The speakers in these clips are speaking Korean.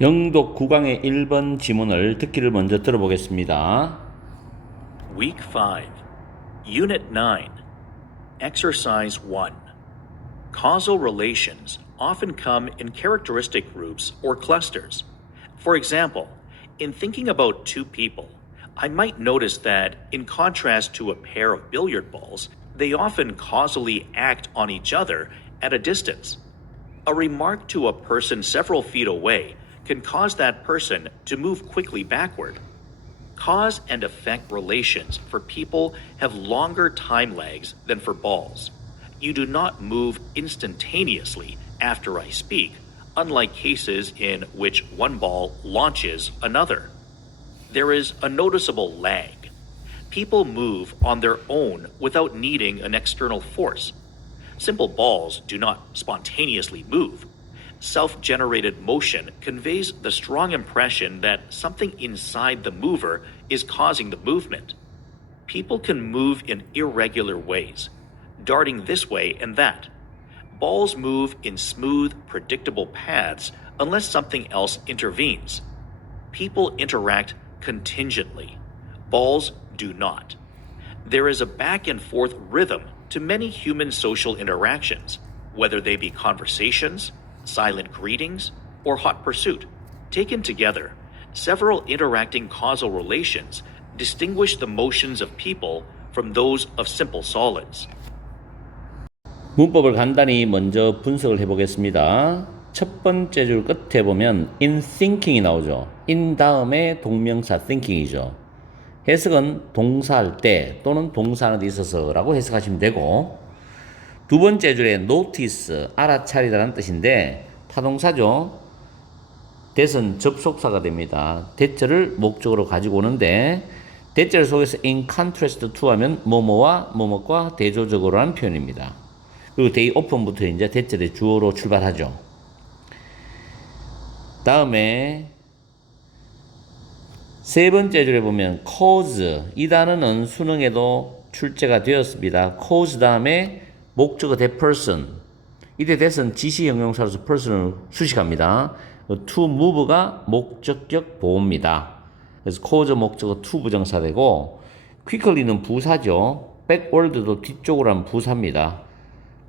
영독 9강의 1번 지문을 듣기를 먼저 들어보겠습니다. Week 5, Unit 9, Exercise 1. Causal relations often come in characteristic groups or clusters. For example, in thinking about two people, I might notice that, in contrast to a pair of billiard balls, they often causally act on each other at a distance. A remark to a person several feet away can cause that person to move quickly backward. Cause and effect relations for people have longer time lags than for balls. You do not move instantaneously after I speak, unlike cases in which one ball launches another. There is a noticeable lag. People move on their own without needing an external force. Simple balls do not spontaneously move. Self-generated motion conveys the strong impression that something inside the mover is causing the movement. People can move in irregular ways, darting this way and that. Balls move in smooth, predictable paths unless something else intervenes. People interact contingently. Balls do not. There is a back and forth rhythm to many human social interactions, whether they be conversations, silent greetings, or hot pursuit. Taken together, several interacting causal relations distinguish the motions of people from those of simple solids. 문법을 간단히 먼저 분석을 해보겠습니다. 첫 번째 줄 끝에 보면 in thinking이 나오죠. in 다음에 동명사 thinking이죠. 해석은 동사할 때 또는 동사하는 데 있어서 라고 해석하시면 되고, 두 번째 줄에 notice, 알아차리다라는 뜻인데 타동사죠. that은 접속사가 됩니다. that를 목적으로 가지고 오는데 that 속에서 in contrast to 하면 뭐뭐와 뭐뭐과 대조적으로 하는 표현입니다. 그리고 day often부터 이제 that의 주어로 출발하죠. 다음에 세 번째 줄에 보면 cause, 이 단어는 수능에도 출제가 되었습니다. cause 다음에 목적어 that person, 이때 that은 지시 형용사로서 person을 수식합니다. to move가 목적격 보호입니다. 그래서 cause 목적어 to 부정사 되고, quickly는 부사죠. backward도 뒤쪽으로 하면 부사입니다.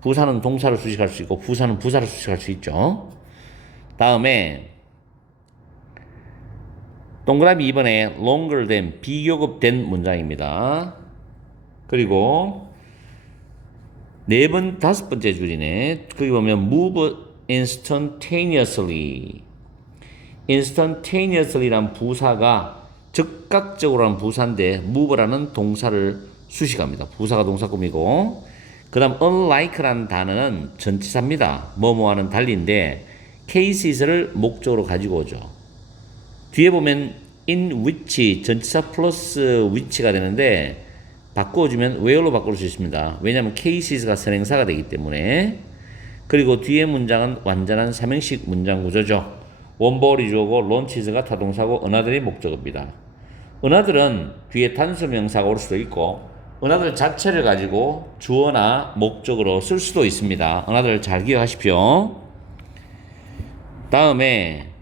부사는 동사를 수식할 수 있고 부사는 부사를 수식할 수 있죠. 다음에 동그라미 2번에 longer than, 비교급된 문장입니다. 그리고 다섯 번째 줄이네. 거기 보면 move instantaneously. instantaneously란 부사가 즉각적으로 하는 부사인데 move라는 동사를 수식합니다. 부사가 동사구이고, 그 다음 unlike라는 단어는 전치사입니다. 뭐뭐와는 달리인데 cases를 목적으로 가지고 오죠. 뒤에 보면 in which, 전치사 플러스 which가 되는데 바꿔주면 where로 바꿀 수 있습니다. 왜냐하면 cases가 선행사가 되기 때문에. 그리고 뒤에 문장은 완전한 삼형식 문장 구조죠. 원볼이 주어고 launches가 타동사고 another이 목적어입니다. another은 뒤에 단수명사가 올 수도 있고 another 자체를 가지고 주어나 목적으로 쓸 수도 있습니다. another 잘 기억하십시오. 다음에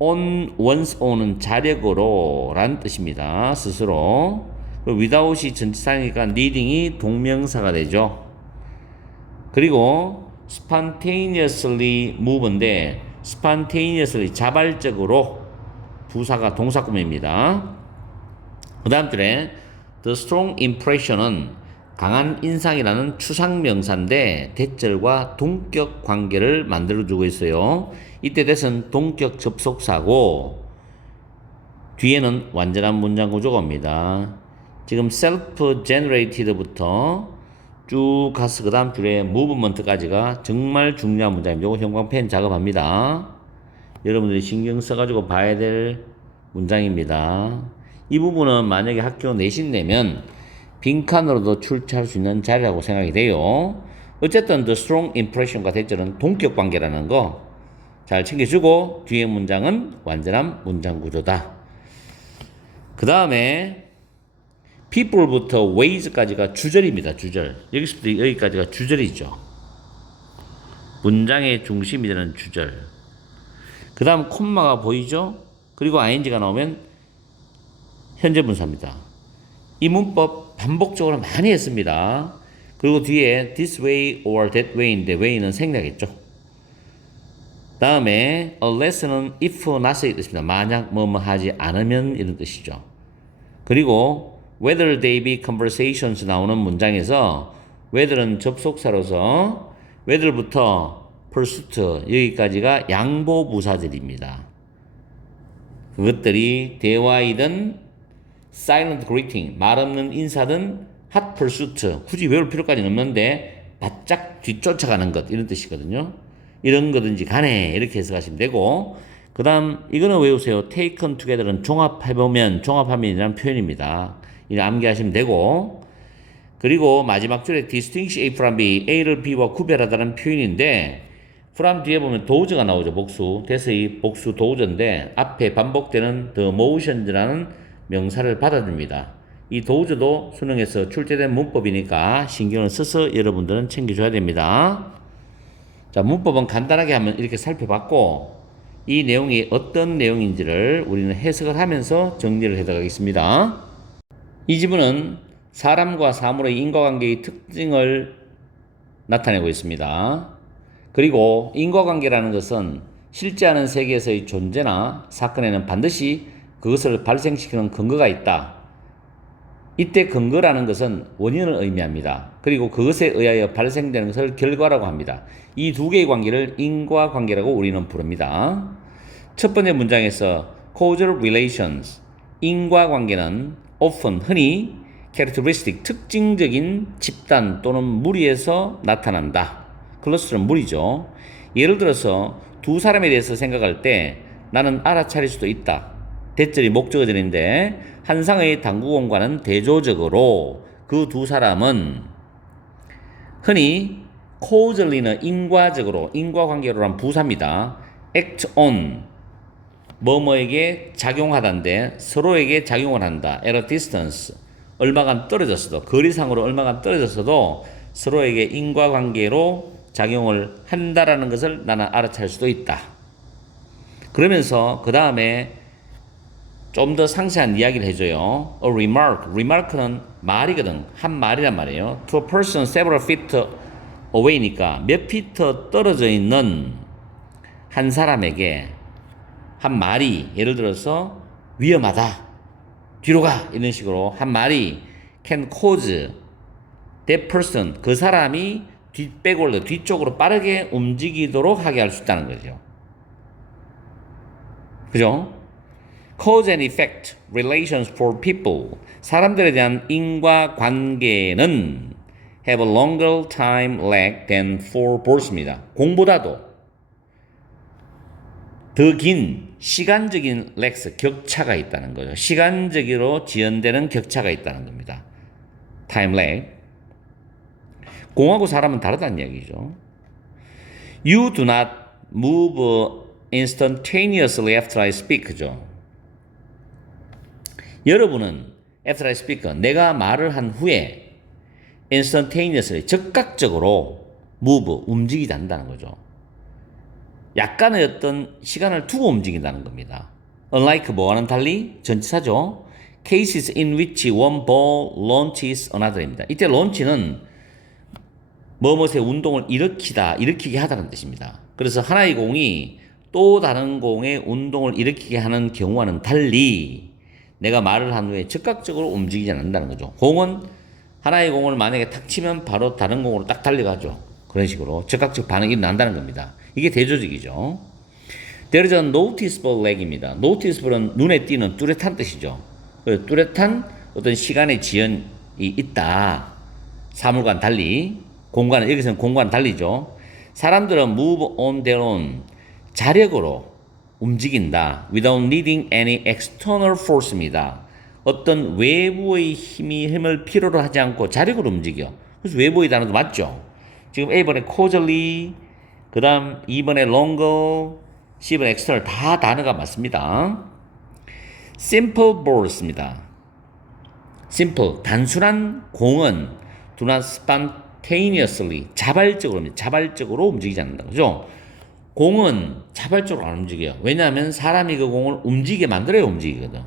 on, once on은 자력으로 라는 뜻입니다. 스스로. without이 전치사니까 needing이 동명사가 되죠. 그리고 spontaneously move인데 spontaneously 자발적으로 부사가 동사구문입니다. 그 다음 줄에 the strong impression은 강한 인상이라는 추상명사인데 대절과 동격 관계를 만들어주고 있어요. 이때 that은 동격 접속사고 뒤에는 완전한 문장 구조가 옵니다. 지금 self-generated부터 쭉 가서 그 다음 줄에 movement까지가 정말 중요한 문장입니다. 이거 형광펜 작업합니다. 여러분들이 신경 써가지고 봐야 될 문장입니다. 이 부분은 만약에 학교 내신 내면 빈칸으로도 출제할 수 있는 자리라고 생각이 돼요. 어쨌든 the strong impression과 대절은 동격 관계라는 거 잘 챙겨주고, 뒤에 문장은 완전한 문장 구조다. 그 다음에 people부터 ways까지가 주절입니다. 주절. 여기서부터 여기까지가 주절이죠. 문장의 중심이 되는 주절. 그 다음 콤마가 보이죠? 그리고 ing가 나오면 현재 분사입니다. 이 문법 반복적으로 많이 했습니다. 그리고 뒤에 this way or that way인데 way는 생략했죠. 다음에 unless는 if not의 뜻입니다. 만약 뭐뭐 하지 않으면 이런 뜻이죠. 그리고 whether they be conversations 나오는 문장에서 whether는 접속사로서 whether부터 pursuit 여기까지가 양보 부사들입니다. 그것들이 대화이든 silent greeting 말 없는 인사든 hot pursuit 굳이 외울 필요까지는 없는데 바짝 뒤쫓아가는 것 이런 뜻이거든요. 이런 거든지 간에 이렇게 해석하시면 되고 그 다음 이거는 외우세요. taken together는 종합하면이라는 표현입니다. 이를 암기하시면 되고 그리고 마지막 줄에 distinguish A from B, A를 B와 구별하다는 표현인데 from 뒤에 보면 도우저가 나오죠. 복수. 대서의 복수 도우저인데 앞에 반복되는 the motions라는 명사를 받아줍니다. 이 도우저도 수능에서 출제된 문법이니까 신경을 써서 여러분들은 챙겨줘야 됩니다. 자, 문법은 간단하게 한번 이렇게 살펴봤고 이 내용이 어떤 내용인지를 우리는 해석을 하면서 정리를 해나가겠습니다. 이 지문은 사람과 사물의 인과관계의 특징을 나타내고 있습니다. 그리고 인과관계라는 것은 실제하는 세계에서의 존재나 사건에는 반드시 그것을 발생시키는 근거가 있다. 이때 근거라는 것은 원인을 의미합니다. 그리고 그것에 의하여 발생되는 것을 결과라고 합니다. 이 두 개의 관계를 인과관계라고 우리는 부릅니다. 첫 번째 문장에서 causal relations, 인과관계는 often, 흔히 characteristic, 특징적인 집단 또는 무리에서 나타난다. 클러스는 무리죠. 예를 들어서 두 사람에 대해서 생각할 때 나는 알아차릴 수도 있다. 대절이 목적어절인데 한상의 당구공과는 대조적으로 그 두 사람은 흔히 causally는 인과적으로, 인과관계로란 부사입니다. act on, 뭐뭐에게 작용하다인데 서로에게 작용을 한다. at a distance, 얼마간 떨어졌어도, 거리상으로 얼마간 떨어졌어도 서로에게 인과관계로 작용을 한다라는 것을 나는 알아차릴 수도 있다. 그러면서 그 다음에 좀 더 상세한 이야기를 해줘요. A remark, remark는 말이거든. 한 말이란 말이에요. To a person several feet away니까 몇 피터 떨어져 있는 한 사람에게 한 말이 예를 들어서 위험하다, 뒤로 가 이런 식으로 한 말이 can cause that person, 그 사람이 뒤쪽으로 빠르게 움직이도록 하게 할 수 있다는 거죠. 그죠? Cause and effect relations for people, 사람들에 대한 인과관계는 have a longer time lag than for bors입니다. 공보다도 더 긴 시간적인 렉스, 격차가 있다는 거죠. 시간적으로 지연되는 격차가 있다는 겁니다. time lag. 공하고 사람은 다르다는 이야기죠. You do not move instantaneously after I speak죠. 여러분은 after I speak, 내가 말을 한 후에 instantaneously, 즉각적으로 move, 움직이지 않는다는 거죠. 약간의 어떤 시간을 두고 움직인다는 겁니다. Unlike 뭐와는 달리 전치사죠. Cases in which one ball launches another입니다. 이때 launch는 뭐뭇의 운동을 일으키게 하다는 뜻입니다. 그래서 하나의 공이 또 다른 공의 운동을 일으키게 하는 경우와는 달리 내가 말을 한 후에 즉각적으로 움직이지 않는다는 거죠. 공은 하나의 공을 만약에 탁 치면 바로 다른 공으로 딱 달려가죠. 그런 식으로 즉각적 반응이 난다는 겁니다. 이게 대조적이죠. There is a noticeable lag입니다. noticeable은 눈에 띄는 뚜렷한 뜻이죠. 뚜렷한 어떤 시간의 지연이 있다. 사물과는 달리, 공간은, 여기서는 공간은 달리죠. 사람들은 move on their own, 자력으로 움직인다. without needing any external force입니다. 어떤 외부의 힘을 필요로 하지 않고 자력으로 움직여. 그래서 외부의 단어도 맞죠. 지금 A번에 causally, 그 다음 2번에 longer, C번에 external 다 단어가 맞습니다. simple balls입니다. simple, 단순한 공은 do not spontaneously, 자발적으로 움직이지 않는다. 그죠? 공은 자발적으로 안 움직여요. 왜냐하면 사람이 그 공을 움직이게 만들어야 움직이거든.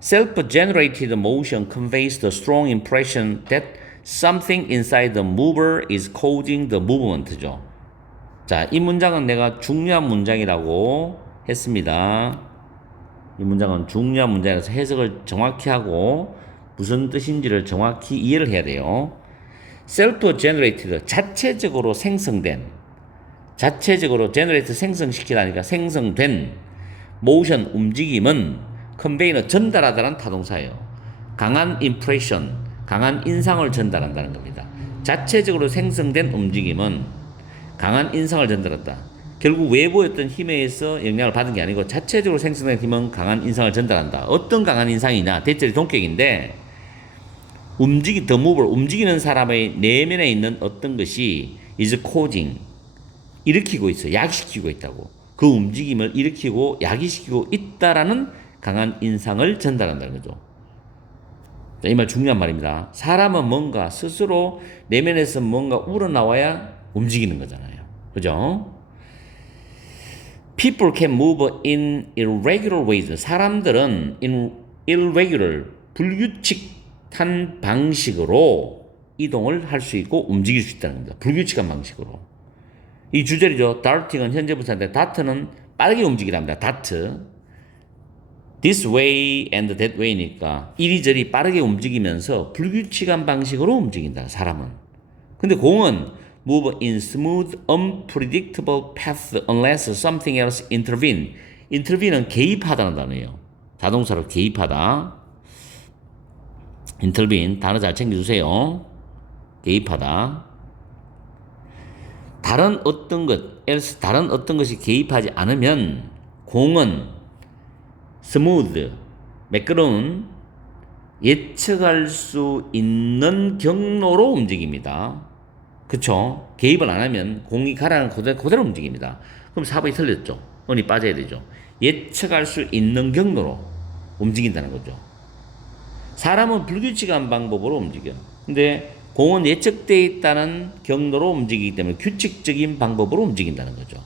Self-generated motion conveys the strong impression that something inside the mover is causing the movement죠. 자, 이 문장은 내가 중요한 문장이라고 했습니다. 이 문장은 중요한 문장이라서 해석을 정확히 하고 무슨 뜻인지를 정확히 이해를 해야 돼요. self-generated, 자체적으로 생성된, 자체적으로 generate 생성시키다니까 생성된 motion, 움직임은 convey는 전달하다는 타동사예요. 강한 impression, 강한 인상을 전달한다는 겁니다. 자체적으로 생성된 움직임은 강한 인상을 전달한다. 결국 외부의 어떤 힘에 의해서 영향을 받은 게 아니고 자체적으로 생성된 힘은 강한 인상을 전달한다. 어떤 강한 인상이냐? 대절이 동격인데 the mover, 움직이는 사람의 내면에 있는 어떤 것이 is causing, 일으키고 있어. 야기시키고 있다고. 그 움직임을 일으키고 야기시키고 있다라는 강한 인상을 전달한다는 거죠. 이 말 중요한 말입니다. 사람은 뭔가 스스로 내면에서 뭔가 우러나와야 움직이는 거잖아요. 그죠? People can move in irregular ways. 사람들은 irregular, 불규칙한 방식으로 이동을 할 수 있고 움직일 수 있다는 겁니다. 불규칙한 방식으로. 이 주절이죠. darting은 현재 분사인데 dart는 빠르게 움직이랍니다. dart. This way and that way니까 이리저리 빠르게 움직이면서 불규칙한 방식으로 움직인다. 사람은. 근데 공은 move in smooth, unpredictable path unless something else intervene. intervene은 개입하다는 단어예요. 자동차로 개입하다. intervene 단어 잘 챙겨주세요. 개입하다. 다른 어떤 것이 개입하지 않으면 공은 스무드, 매끄러운, 예측할 수 있는 경로로 움직입니다. 그쵸? 개입을 안 하면 공이 가라앉는 그대로 움직입니다. 그럼 4번이 틀렸죠. 언이 빠져야 되죠. 예측할 수 있는 경로로 움직인다는 거죠. 사람은 불규칙한 방법으로 움직여. 근데 공은 예측되어 있다는 경로로 움직이기 때문에 규칙적인 방법으로 움직인다는 거죠.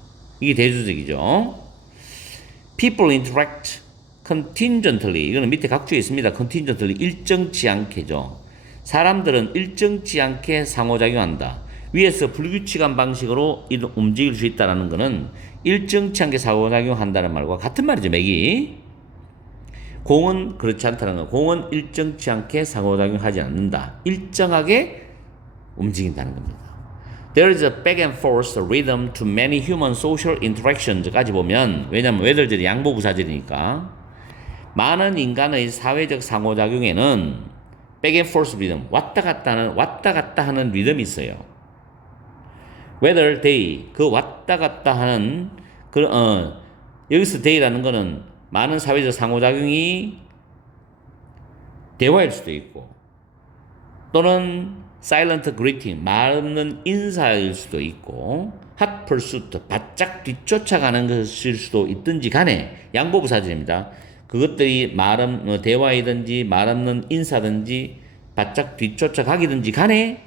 이게 대조적이죠. People interact contingently. 이거는 밑에 각주에 있습니다. contingently. 일정치 않게죠. 사람들은 일정치 않게 상호작용한다. 위에서 불규칙한 방식으로 움직일 수 있다는 것은 일정치 않게 상호작용한다는 말과 같은 말이죠. 맥이. 공은 그렇지 않다는 거. 공은 일정치 않게 상호작용하지 않는다. 일정하게 움직인다는 겁니다. There is a back and forth rhythm to many human social interactions까지 보면, 왜냐하면 whether절이 양보부사절이니까 많은 인간의 사회적 상호작용에는 back and forth rhythm, 왔다 갔다 하는 리듬이 있어요. Whether they, 그 왔다 갔다 하는 여기서 they라는 거는 많은 사회적 상호작용이 대화일 수도 있고 또는 silent greeting, 말 없는 인사일 수도 있고 hot pursuit, 바짝 뒤쫓아가는 것일 수도 있든지 간에 양보부사절입니다. 그것들이 대화이든지 말 없는 인사든지 바짝 뒤쫓아가기든지 간에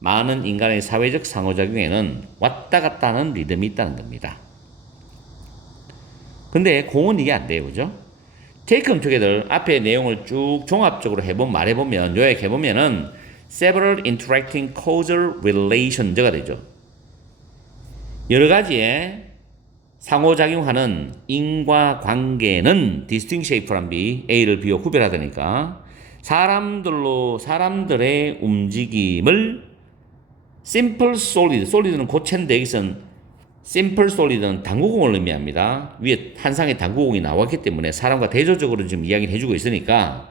많은 인간의 사회적 상호작용에는 왔다 갔다 하는 리듬이 있다는 겁니다. 근데 공은 이게 안 돼요. 그죠? Taken together, 앞에 내용을 쭉 종합적으로 말해보면, 요약해보면은 several interacting causal relations가 되죠. 여러 가지의 상호작용하는 인과관계는 distinct shape란 B, A를 B와 구별하다니까 사람들의 움직임을 simple solid, solid는 고체인데 여기서는 simple solid는 당구공을 의미합니다. 위에 한 상의 당구공이 나왔기 때문에 사람과 대조적으로 지금 이야기를 해주고 있으니까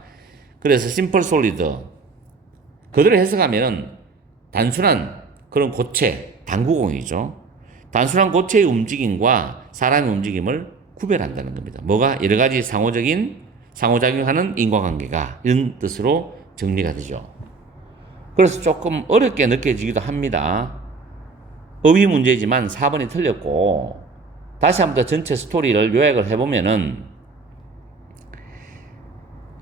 그래서 simple solid 그대로 해석하면은 단순한 그런 고체, 당구공이죠. 단순한 고체의 움직임과 사람의 움직임을 구별한다는 겁니다. 뭐가? 여러 가지 상호작용하는 인과관계가 이런 뜻으로 정리가 되죠. 그래서 조금 어렵게 느껴지기도 합니다. 어휘 문제지만 4번이 틀렸고 다시 한번 더 전체 스토리를 요약을 해보면은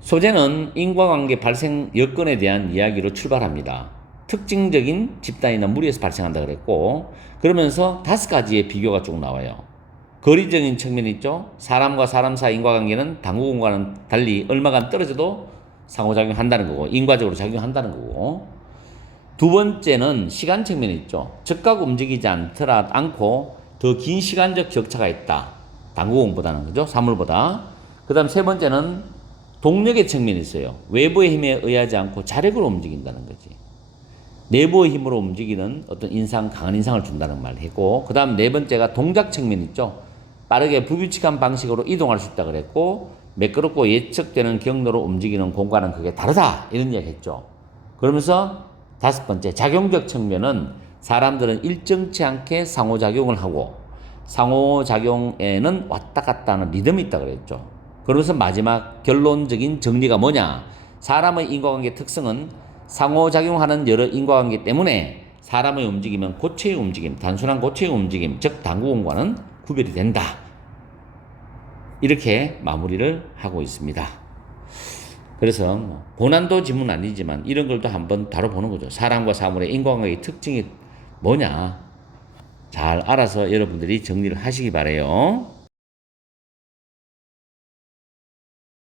소재는 인과관계 발생 여건에 대한 이야기로 출발합니다. 특징적인 집단이나 무리에서 발생한다 그랬고, 그러면서 5가지의 비교가 쭉 나와요. 거리적인 측면이 있죠. 사람과 사람 사이 인과관계는 당구공과는 달리 얼마간 떨어져도 상호작용한다는 거고, 인과적으로 작용한다는 거고. 두 번째는 시간 측면이 있죠. 즉각 움직이지 않고 더 긴 시간적 격차가 있다. 당구공보다는, 그죠? 사물보다. 그 다음 세 번째는 동력의 측면이 있어요. 외부의 힘에 의하지 않고 자력으로 움직인다는 거지. 내부의 힘으로 움직이는 어떤 강한 인상을 준다는 말을 했고, 그 다음 네 번째가 동작 측면이 있죠. 빠르게 불규칙한 방식으로 이동할 수 있다 그랬고, 매끄럽고 예측되는 경로로 움직이는 공간은 그게 다르다. 이런 이야기 했죠. 그러면서 5번째, 작용적 측면은 사람들은 일정치 않게 상호작용을 하고, 상호작용에는 왔다 갔다 하는 리듬이 있다 그랬죠. 그러면서 마지막 결론적인 정리가 뭐냐? 사람의 인과관계 특성은 상호작용하는 여러 인과관계 때문에 사람의 움직임은 고체의 움직임, 단순한 고체의 움직임, 즉 당구공과는 구별이 된다. 이렇게 마무리를 하고 있습니다. 그래서 고난도 지문 아니지만 이런 걸 또 한번 다뤄보는 거죠. 사람과 사물의 인과관계의 특징이 뭐냐? 잘 알아서 여러분들이 정리를 하시기 바라요.